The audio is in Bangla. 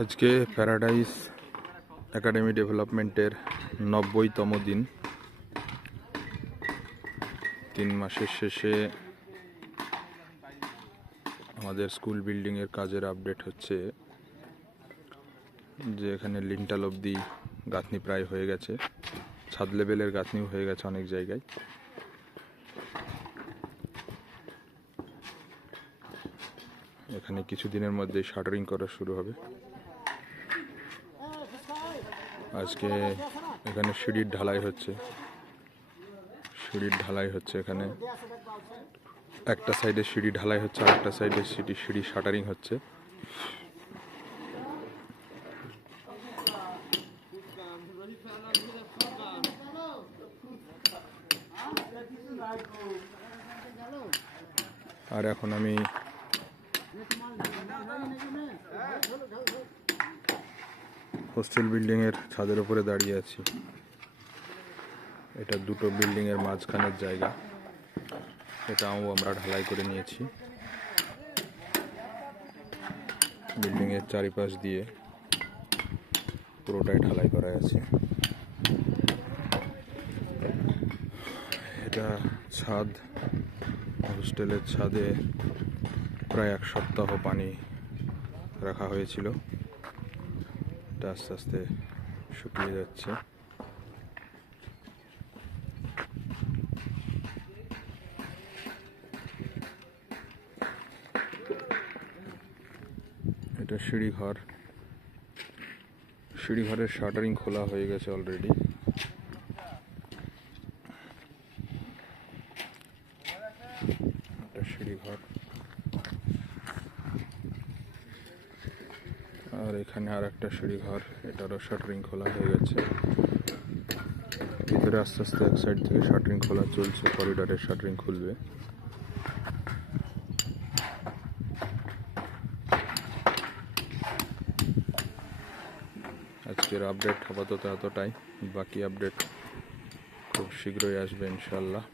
আজকে প্যারাডাইস একাডেমি ডেভেলপমেন্টের 90তম দিন। 3 মাসের শেষে আমাদের স্কুল বিল্ডিংয়ের কাজের আপডেট হচ্ছে যে এখানে লিন্টাল অবধি গাঁথনি প্রায় হয়ে গেছে, ছাদ লেভেলের গাঁথনিও হয়ে গেছে অনেক জায়গায়। এখানে কিছুদিনের মধ্যেই শাটারিং করা শুরু হবে। আজকে এখানে সিঁড়ির ঢালাই হচ্ছে এখানে একটা সাইডে সিঁড়ি ঢালাই হচ্ছে, আর একটা সাইডে সিঁড়ি শাটারিং হচ্ছে। আর এখন আমি হোস্টেল বিল্ডিংয়ের ছাদের উপরে দাঁড়িয়ে আছি। এটা দুটো বিল্ডিংয়ের মাঝখানের জায়গা, এটাও আমরা ঢালাই করে নিয়েছি। বিল্ডিংয়ের চারিপাশ দিয়ে পুরোটাই ঢালাই করা আছে। এটা ছাদ, হোস্টেলের ছাদে প্রায় 1 সপ্তাহ পানি রাখা হয়েছিল, এটা আস্তে আস্তে শুকিয়ে যাচ্ছে। এটা সিঁড়িঘরের শাটারিং খোলা হয়ে গেছে অলরেডি। এটা সিঁড়িঘর, আর এখানে আর একটা সিঁড়িঘর, এটারও শাটারিং খোলা হয়ে গেছে। ভিতরে আস্তে আস্তে এক সাইড থেকে শাটারিং খোলা চলছে, করিডোরের শাটারিং খুলবে। আজকের আপডেট আপাতত এতটাই, বাকি আপডেট খুব শীঘ্রই আসবে ইনশাল্লাহ।